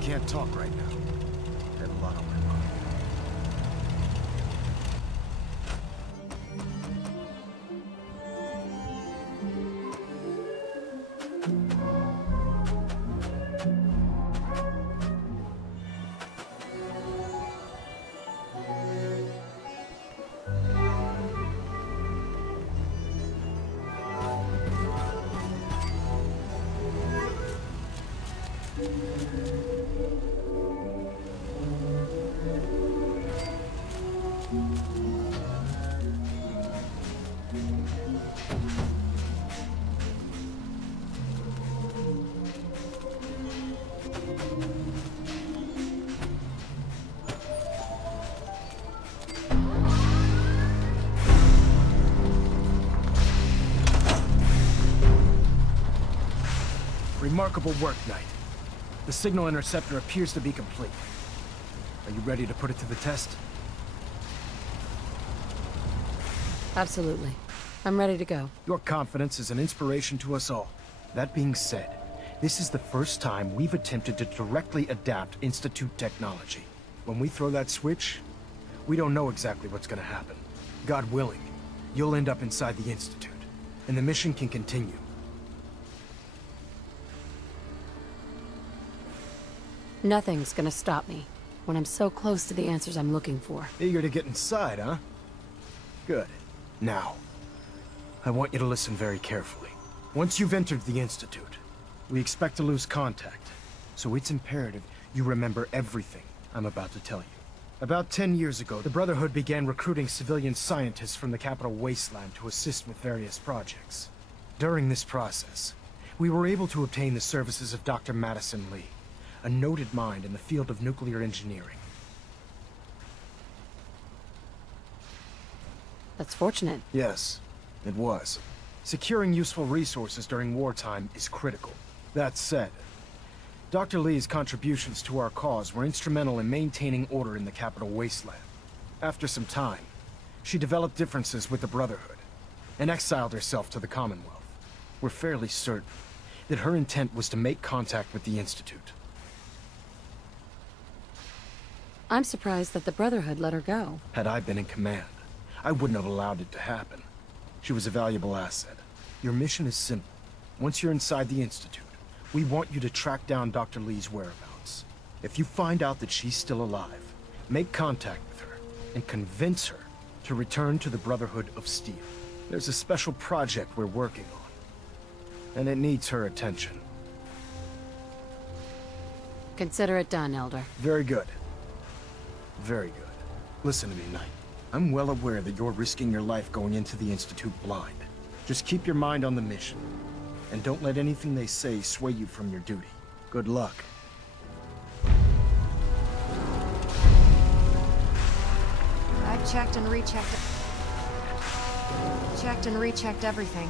can't talk right now. I have a lot on my mind. Remarkable work, Knight. The signal interceptor appears to be complete. Are you ready to put it to the test? Absolutely. I'm ready to go. Your confidence is an inspiration to us all. That being said, this is the first time we've attempted to directly adapt Institute technology. When we throw that switch, we don't know exactly what's gonna happen. God willing, you'll end up inside the Institute, and the mission can continue. Nothing's gonna stop me when I'm so close to the answers I'm looking for. Eager to get inside, huh? Good. Now, I want you to listen very carefully. Once you've entered the Institute, we expect to lose contact, so it's imperative you remember everything I'm about to tell you. About 10 years ago, the Brotherhood began recruiting civilian scientists from the capital wasteland to assist with various projects. During this process, we were able to obtain the services of Dr. Madison Lee, a noted mind in the field of nuclear engineering. That's fortunate. Yes, it was. Securing useful resources during wartime is critical. That said, Dr. Lee's contributions to our cause were instrumental in maintaining order in the capital wasteland. After some time, she developed differences with the Brotherhood and exiled herself to the Commonwealth. We're fairly certain that her intent was to make contact with the Institute. I'm surprised that the Brotherhood let her go. Had I been in command, I wouldn't have allowed it to happen. She was a valuable asset. Your mission is simple. Once you're inside the Institute, we want you to track down Dr. Lee's whereabouts. If you find out that she's still alive, make contact with her and convince her to return to the Brotherhood of Steel. There's a special project we're working on, and it needs her attention. Consider it done, Elder. Very good. Very good. Listen to me, Knight. I'm well aware that you're risking your life going into the Institute blind. Just keep your mind on the mission, and don't let anything they say sway you from your duty. Good luck. I've checked and rechecked everything.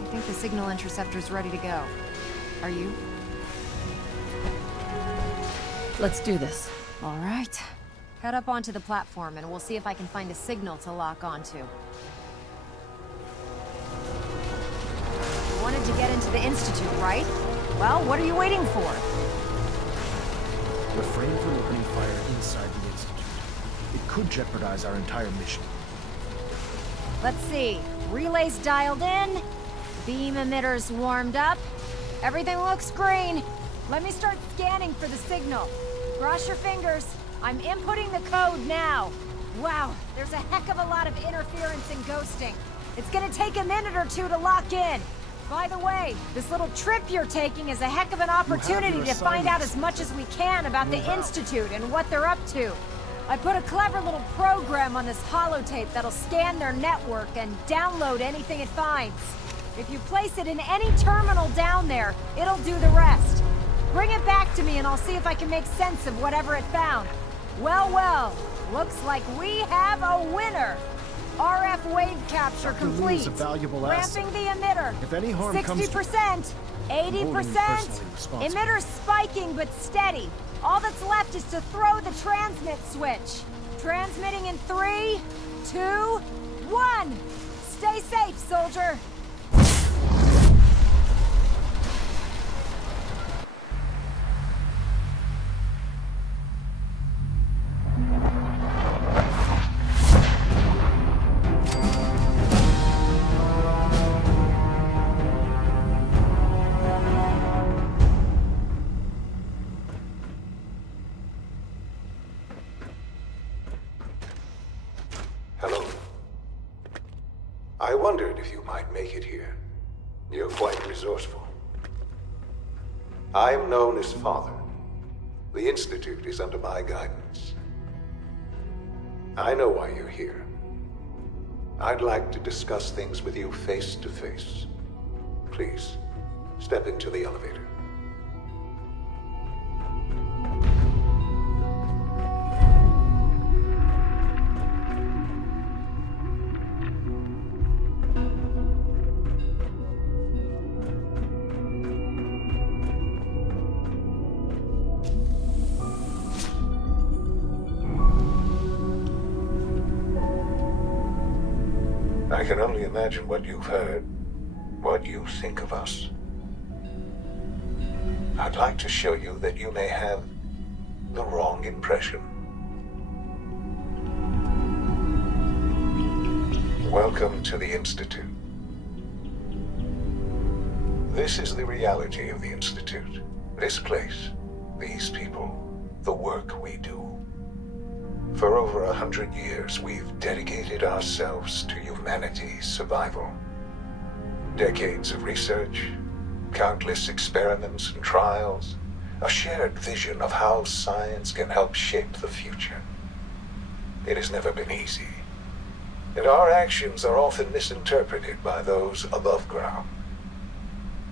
I think the signal interceptor's ready to go. Are you? Let's do this. All right. Head up onto the platform and we'll see if I can find a signal to lock onto. Wanted to get into the Institute, right? Well, what are you waiting for? Refrain from opening fire inside the Institute. It could jeopardize our entire mission. Let's see. Relays dialed in. Beam emitters warmed up. Everything looks green. Let me start scanning for the signal. Cross your fingers. I'm inputting the code now. Wow, there's a heck of a lot of interference and ghosting. It's gonna take a minute or two to lock in. By the way, this little trip you're taking is a heck of an opportunity to find out as much as we can about the Institute and what they're up to. I put a clever little program on this holotape that'll scan their network and download anything it finds. If you place it in any terminal down there, it'll do the rest. Bring it back to me and I'll see if I can make sense of whatever it found. Well, well, looks like we have a winner. RF wave capture complete. A valuable Ramping asset. the emitter. If any harm 60%, comes to 80%. Emitter spiking but steady. All that's left is to throw the transmit switch. Transmitting in 3, 2, 1. Stay safe, soldier. wondered if you might make it here. You're quite resourceful. I am known as Father. The Institute is under my guidance. I know why you're here. I'd like to discuss things with you face to face. Please, step into the elevator. I can only imagine what you've heard, what you think of us. I'd like to show you that you may have the wrong impression. Welcome to the Institute. This is the reality of the Institute. This place, these people, the work we do. For over 100 years, we've dedicated ourselves to humanity's survival. Decades of research, countless experiments and trials, a shared vision of how science can help shape the future. It has never been easy, and our actions are often misinterpreted by those above ground.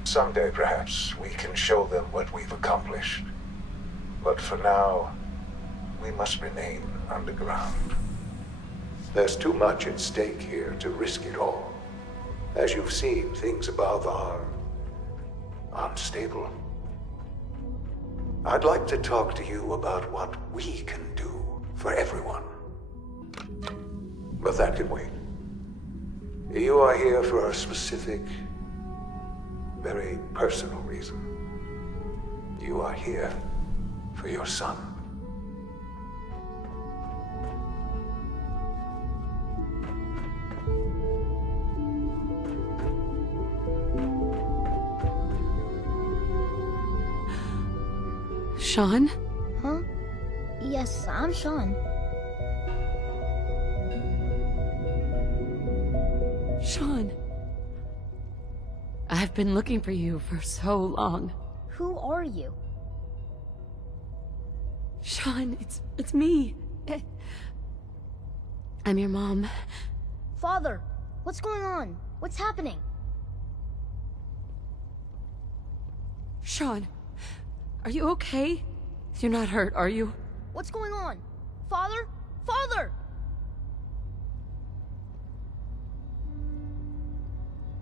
Someday, perhaps, we can show them what we've accomplished. But for now, we must remain underground. There's too much at stake here to risk it all. As you've seen, things above are unstable. I'd like to talk to you about what we can do for everyone. But that can wait. You are here for a specific, very personal reason. You are here for your son. Sean? Huh? Yes, I'm Sean. Sean. I've been looking for you for so long. Who are you? Sean, it's me. I'm your mom. Father, what's going on? What's happening? Sean, are you okay? You're not hurt, are you? What's going on? Father? Father!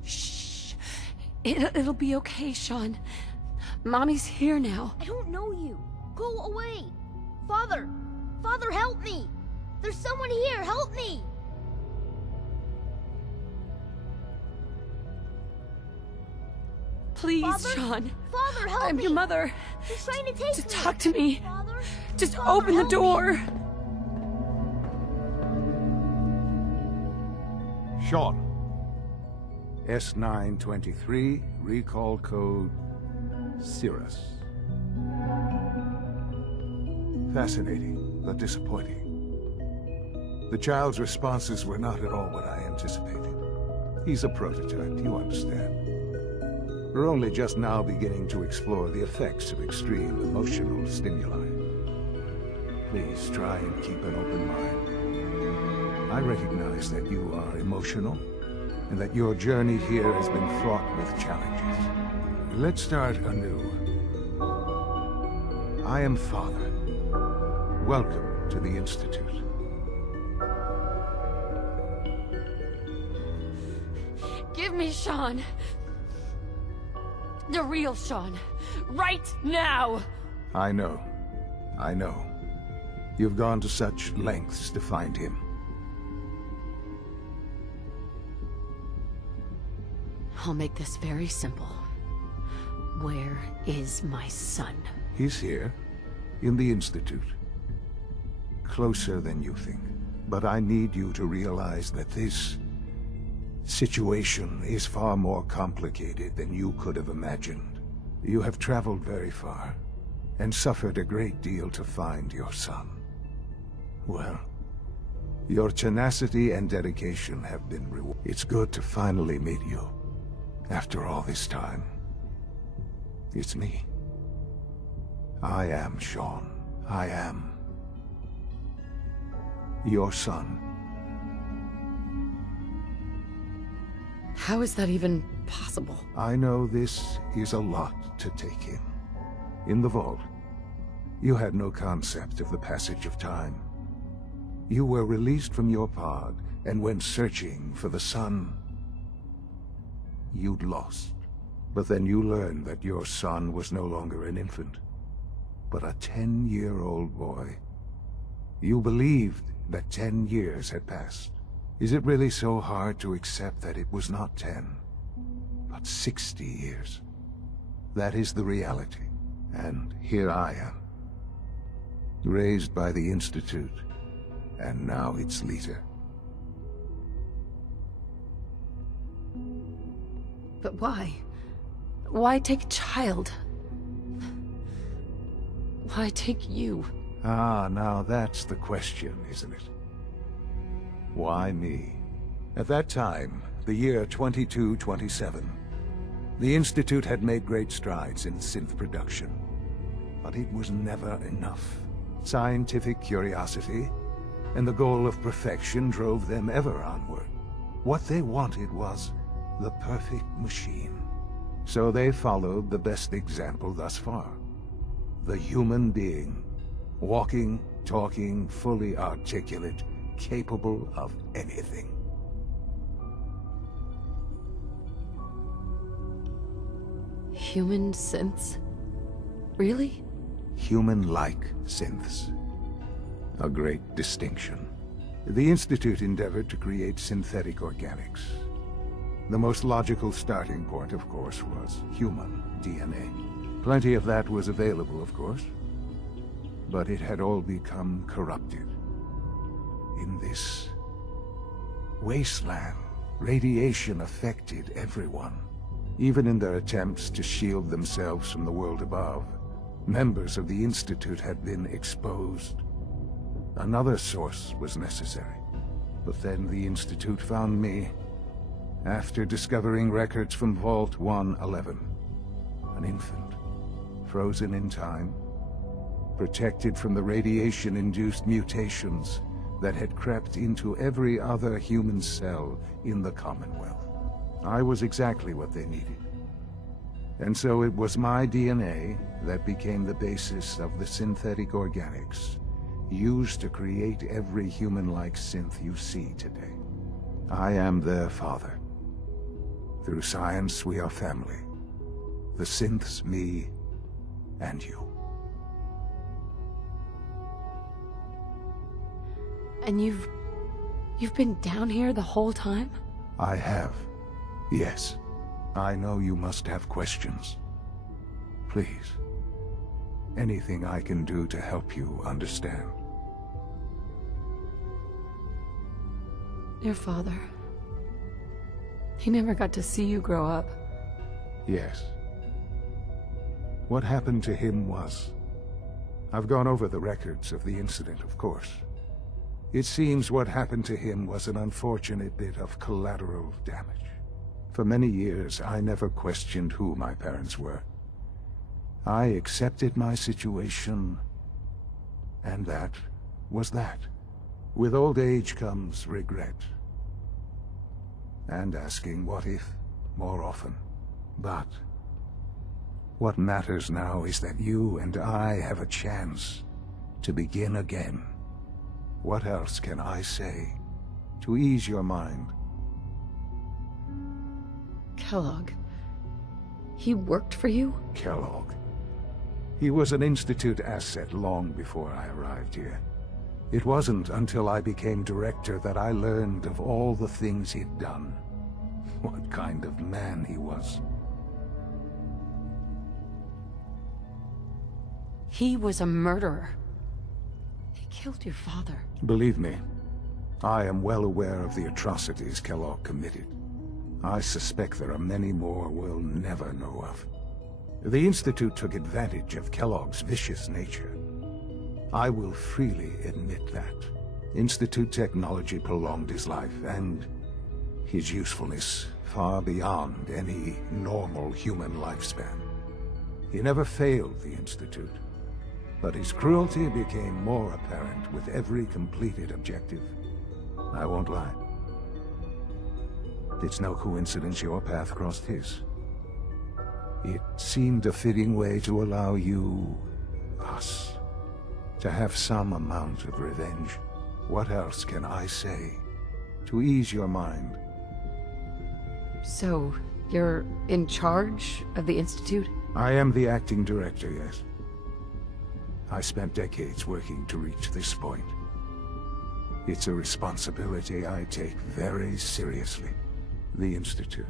Shh. It'll be okay, Sean. Mommy's here now. I don't know you. Go away. Father! Father, help me! There's someone here, help me! Please, Father? Sean. Father, help me! I'm your mother. He's trying to take Just me. talk to me. Father? Just Father, open the help me. door. Sean. S923, recall code Cirrus. Fascinating, but disappointing. The child's responses were not at all what I anticipated. He's a prototype, you understand. We're only just now beginning to explore the effects of extreme emotional stimuli. Please try and keep an open mind. I recognize that you are emotional, and that your journey here has been fraught with challenges. Let's start anew. I am Father. Welcome to the Institute. Give me Sean. The real Sean. Right now! I know. You've gone to such lengths to find him. I'll make this very simple. Where is my son? He's here, in the Institute. Closer than you think. But I need you to realize that this situation is far more complicated than you could have imagined. You have traveled very far, and suffered a great deal to find your son. Well, Your tenacity and dedication have been rewarded. It's good to finally meet you. After all this time. It's me. I am Sean. I am your son. How is that even possible? I know this is a lot to take in. In the vault, you had no concept of the passage of time. You were released from your pod and went searching for the son you'd lost. But then you learned that your son was no longer an infant, but a 10-year-old boy. You believed that 10 years had passed. Is it really so hard to accept that it was not 10, but 60 years? That is the reality, and here I am. Raised by the Institute, and now its leader. But why? Why take a child? Why take you? Ah, now that's the question, isn't it? Why me? At that time, the year 2227, the Institute had made great strides in synth production. But it was never enough. Scientific curiosity and the goal of perfection drove them ever onward. What they wanted was the perfect machine. So they followed the best example thus far. The human being. Walking, talking, fully articulate, capable of anything. Human synths? Really? Human-like synths. A great distinction. The Institute endeavored to create synthetic organics. The most logical starting point, of course, was human DNA. Plenty of that was available, of course. But it had all become corrupted. In this wasteland, radiation affected everyone. Even in their attempts to shield themselves from the world above, members of the Institute had been exposed. Another source was necessary. But then the Institute found me, after discovering records from Vault 111. An infant, frozen in time, protected from the radiation-induced mutations that had crept into every other human cell in the Commonwealth. I was exactly what they needed. And so it was my DNA that became the basis of the synthetic organics used to create every human-like synth you see today. I am their father. Through science, we are family. The synths, me, and you. And you've been down here the whole time? I have. Yes. I know you must have questions. Please. Anything I can do to help you understand. Your father. He never got to see you grow up. Yes. What happened to him was... I've gone over the records of the incident, of course. It seems what happened to him was an unfortunate bit of collateral damage. For many years, I never questioned who my parents were. I accepted my situation, and that was that. With old age comes regret. And asking what if more often. But what matters now is that you and I have a chance to begin again. What else can I say to ease your mind? Kellogg. He worked for you? Kellogg. He was an Institute asset long before I arrived here. It wasn't until I became director that I learned of all the things he'd done. What kind of man he was. He was a murderer. He killed your father. Believe me, I am well aware of the atrocities Kellogg committed. I suspect there are many more we'll never know of. The Institute took advantage of Kellogg's vicious nature. I will freely admit that. Institute technology prolonged his life, and his usefulness far beyond any normal human lifespan. He never failed the Institute, but his cruelty became more apparent with every completed objective. I won't lie. It's no coincidence your path crossed his. It seemed a fitting way to allow you, us, to have some amount of revenge. What else can I say to ease your mind? So, you're in charge of the Institute? I am the acting director, yes. I spent decades working to reach this point. It's a responsibility I take very seriously. The Institute.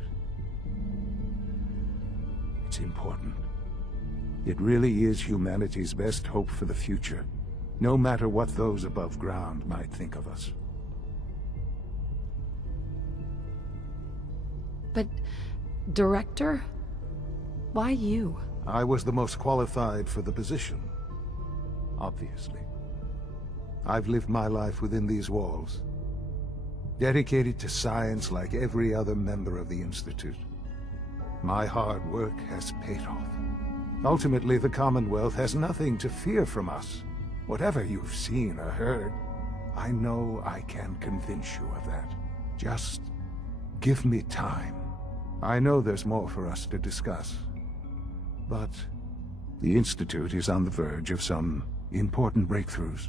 It's important. It really is humanity's best hope for the future, no matter what those above ground might think of us. But, Director? Why you? I was the most qualified for the position, obviously. I've lived my life within these walls, dedicated to science like every other member of the Institute. My hard work has paid off. Ultimately, the Commonwealth has nothing to fear from us. Whatever you've seen or heard, I know I can convince you of that. Just give me time. I know there's more for us to discuss. But the Institute is on the verge of some important breakthroughs.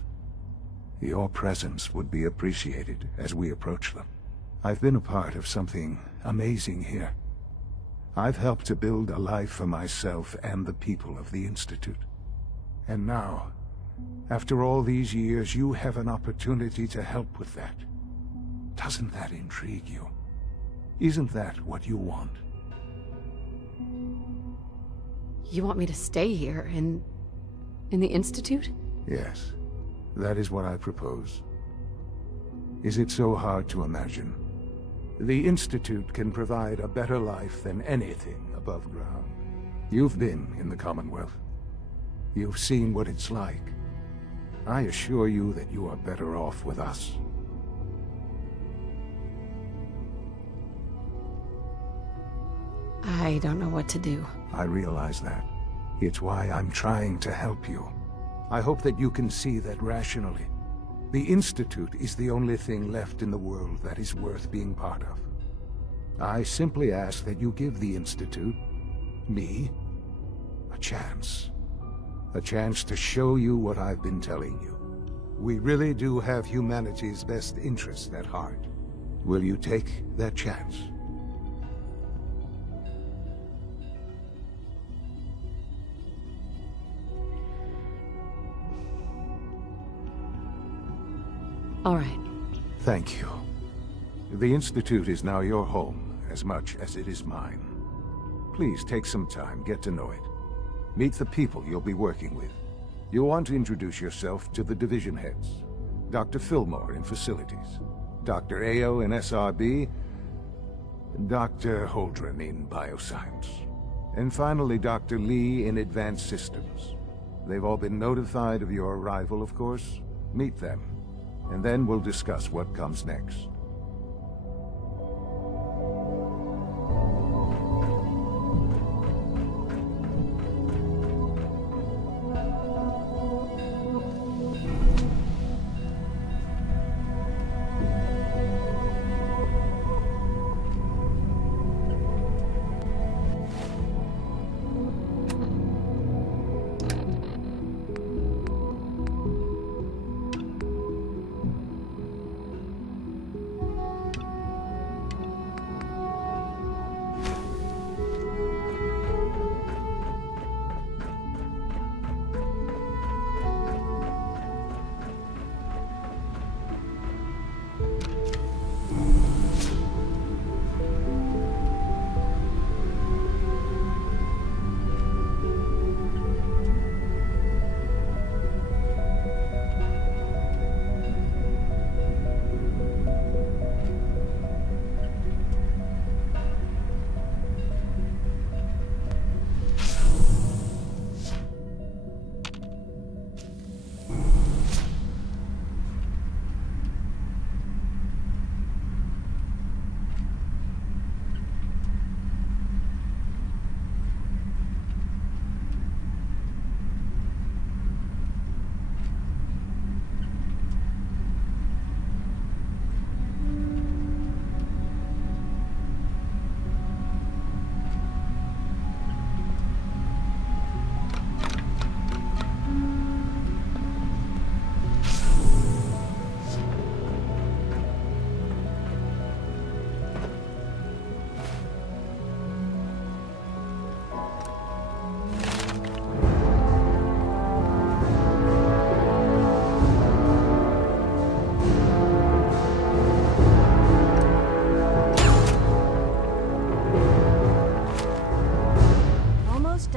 Your presence would be appreciated as we approach them. I've been a part of something amazing here. I've helped to build a life for myself and the people of the Institute. And now, after all these years, you have an opportunity to help with that. Doesn't that intrigue you? Isn't that what you want? You want me to stay here, in the Institute? Yes, that is what I propose. Is it so hard to imagine? The Institute can provide a better life than anything above ground. You've been in the Commonwealth. You've seen what it's like. I assure you that you are better off with us. I don't know what to do. I realize that. It's why I'm trying to help you. I hope that you can see that rationally. The Institute is the only thing left in the world that is worth being part of. I simply ask that you give the Institute, me, a chance. A chance to show you what I've been telling you. We really do have humanity's best interest at heart. Will you take that chance? All right. Thank you. The Institute is now your home, as much as it is mine. Please take some time, get to know it. Meet the people you'll be working with. You'll want to introduce yourself to the division heads. Dr. Fillmore in Facilities, Dr. Ayo in SRB, Dr. Holdren in Bioscience, and finally Dr. Lee in Advanced Systems. They've all been notified of your arrival, of course. Meet them, and then we'll discuss what comes next.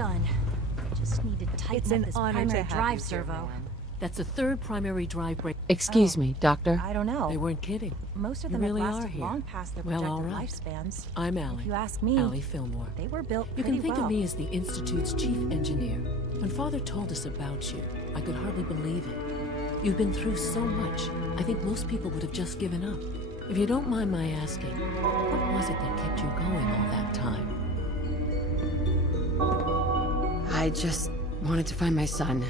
done. Just need to tighten up this primary drive servo. That's the third primary drive break. Excuse me, Doctor. I don't know. They weren't kidding. Most of You them really have are lasted here. long past their Well, projected all right. lifespans. I'm Allie. If you ask me, Allie Fillmore. they were built You pretty can think well. of me as the Institute's chief engineer. When Father told us about you, I could hardly believe it. You've been through so much, I think most people would have just given up. If you don't mind my asking, what was it that kept you going all that time? I just wanted to find my son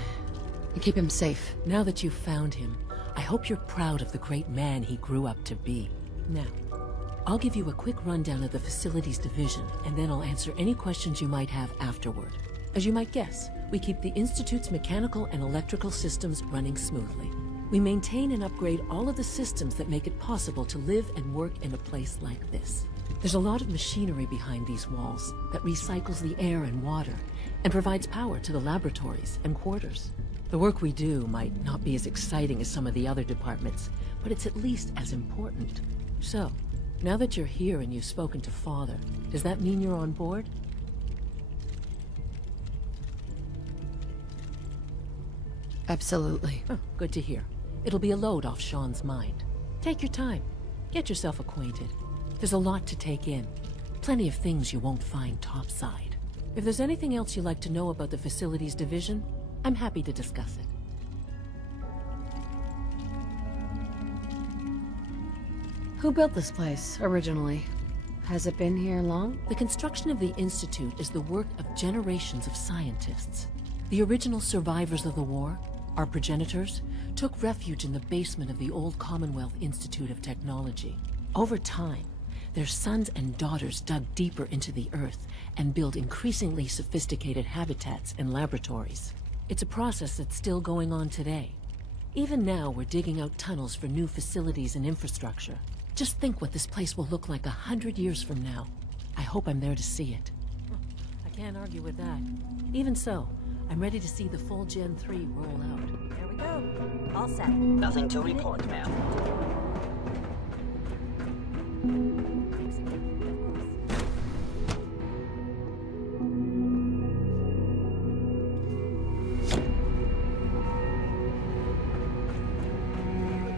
and keep him safe. Now that you've found him, I hope you're proud of the great man he grew up to be. Now, I'll give you a quick rundown of the facilities division, and then I'll answer any questions you might have afterward. As you might guess, we keep the Institute's mechanical and electrical systems running smoothly. We maintain and upgrade all of the systems that make it possible to live and work in a place like this. There's a lot of machinery behind these walls that recycles the air and water and provides power to the laboratories and quarters. The work we do might not be as exciting as some of the other departments, but it's at least as important. So, now that you're here and you've spoken to Father, does that mean you're on board? Absolutely. Oh, good to hear. It'll be a load off Sean's mind. Take your time. Get yourself acquainted. There's a lot to take in. Plenty of things you won't find topside. If there's anything else you'd like to know about the facilities division, I'm happy to discuss it. Who built this place, originally? Has it been here long? The construction of the Institute is the work of generations of scientists. The original survivors of the war, our progenitors, took refuge in the basement of the old Commonwealth Institute of Technology. Over time, their sons and daughters dug deeper into the earth and built increasingly sophisticated habitats and laboratories. It's a process that's still going on today. Even now, we're digging out tunnels for new facilities and infrastructure. Just think what this place will look like 100 years from now. I hope I'm there to see it. I can't argue with that. Even so, I'm ready to see the full Gen 3 roll out. There we go. All set. Nothing to report, ma'am.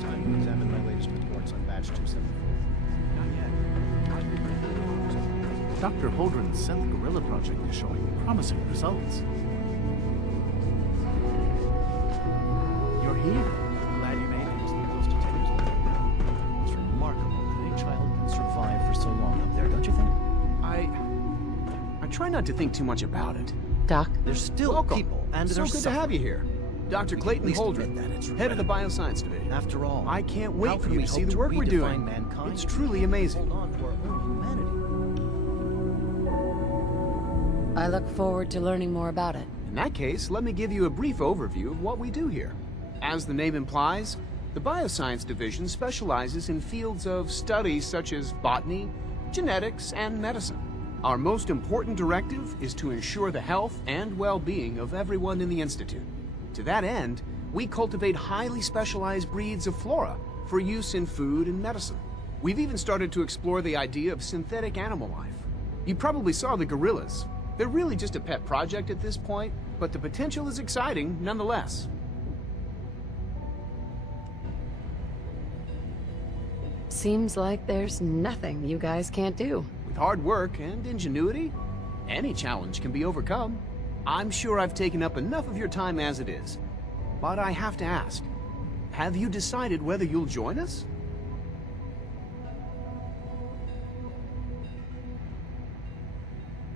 Time to examine my latest reports on batch 274. Not yet. Dr. Holdren's Synth Gorilla project is showing promising results. You're here. Glad you made it. It was close to 10 years later. It's remarkable that a child can survive for so long up there, don't you think? I try not to think too much about it. Doc? There's still Welcome. people, and so they're good to have you here. Dr. We can Clayton at least Holdren, admit that it's head of the Bioscience Division. After all, I can't how wait for can you we to see hope the work we're redefine doing. mankind It's truly amazing. hold on to our own humanity? I look forward to learning more about it. In that case, let me give you a brief overview of what we do here. As the name implies, the Bioscience Division specializes in fields of study such as botany, genetics, and medicine. Our most important directive is to ensure the health and well-being of everyone in the Institute. To that end, we cultivate highly specialized breeds of flora for use in food and medicine. We've even started to explore the idea of synthetic animal life. You probably saw the gorillas. They're really just a pet project at this point, but the potential is exciting nonetheless. Seems like there's nothing you guys can't do. With hard work and ingenuity, any challenge can be overcome. I'm sure I've taken up enough of your time as it is, but I have to ask, have you decided whether you'll join us?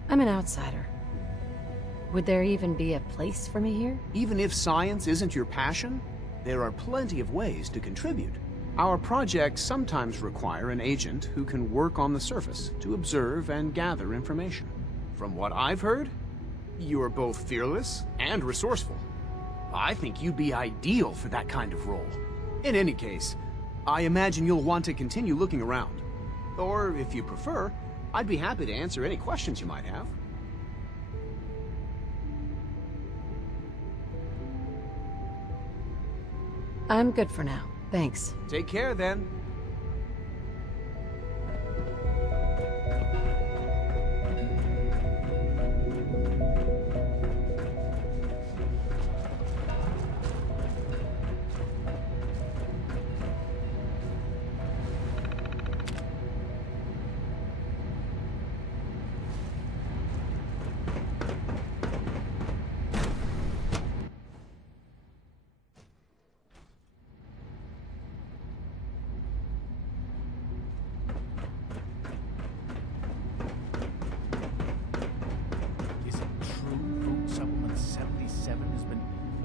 I'm an outsider. Would there even be a place for me here? Even if science isn't your passion, there are plenty of ways to contribute. Our projects sometimes require an agent who can work on the surface to observe and gather information. From what I've heard, you are both fearless and resourceful. I think you'd be ideal for that kind of role. In any case, I imagine you'll want to continue looking around. Or, if you prefer, I'd be happy to answer any questions you might have. I'm good for now. Thanks. Take care, then.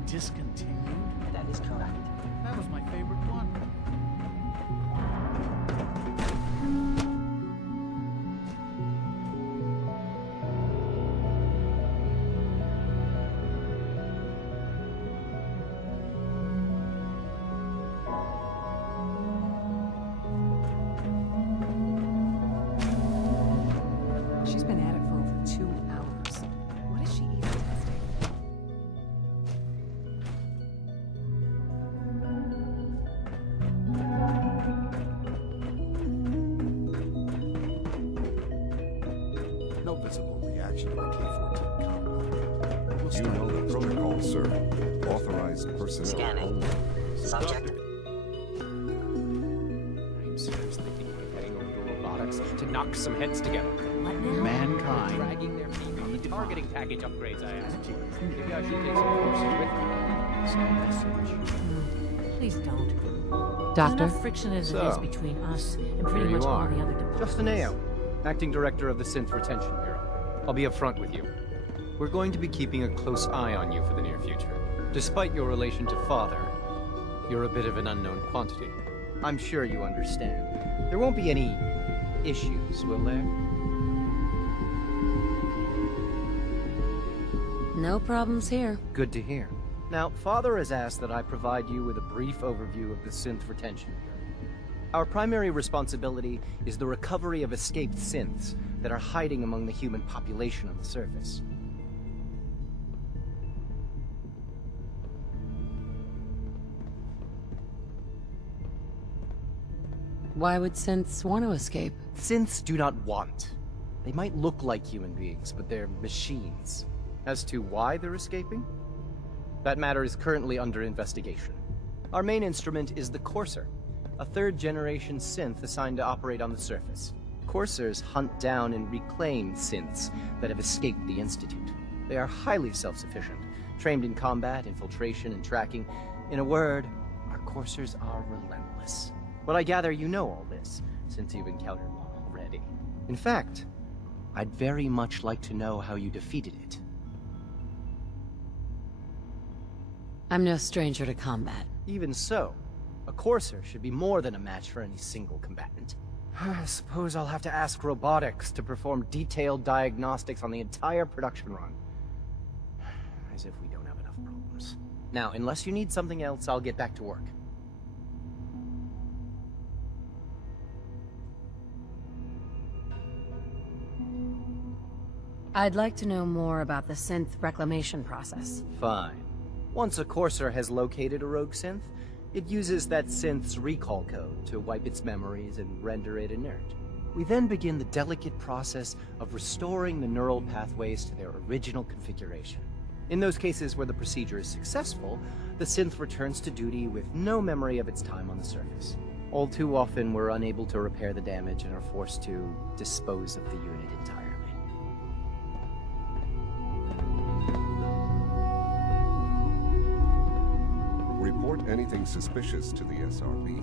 discontinued? That is correct. That was my favorite one. She's been at it for over 2 hours. What is she even testing? No visible reaction to the K-14 compound. You know the protocol, sir. Authorized personnel Scanning. only. Subject. I'm seriously thinking of heading over to robotics to knock some heads together. What now? Mankind. Dragging their feet on the targeting package upgrades I asked for. Maybe I should take some courses with me. Send a message. Please don't. There's Doctor? enough friction as it is So, between us and pretty here you much all are. the other departments. Justin Ao, Acting Director of the Synth Retention Bureau. I'll be upfront with you. We're going to be keeping a close eye on you for the near future. Despite your relation to Father, you're a bit of an unknown quantity. I'm sure you understand. There won't be any issues, will there? No problems here. Good to hear. Now, Father has asked that I provide you with a brief overview of the Synth Retention Bureau. Our primary responsibility is the recovery of escaped synths that are hiding among the human population on the surface. Why would synths want to escape? Synths do not want. They might look like human beings, but they're machines. As to why they're escaping? That matter is currently under investigation. Our main instrument is the Courser, a third-generation synth assigned to operate on the surface. Coursers hunt down and reclaim synths that have escaped the Institute. They are highly self-sufficient, trained in combat, infiltration, and tracking. In a word, our Coursers are relentless. Well, I gather you know all this, since you've encountered one already. In fact, I'd very much like to know how you defeated it. I'm no stranger to combat. Even so, a Courser should be more than a match for any single combatant. I suppose I'll have to ask robotics to perform detailed diagnostics on the entire production run. As if we don't have enough problems. Now, unless you need something else, I'll get back to work. I'd like to know more about the synth reclamation process. Fine. Once a Courser has located a rogue synth, it uses that synth's recall code to wipe its memories and render it inert. We then begin the delicate process of restoring the neural pathways to their original configuration. In those cases where the procedure is successful, the synth returns to duty with no memory of its time on the surface. All too often, we're unable to repair the damage and are forced to dispose of the unit entirely. Report anything suspicious to the SRB.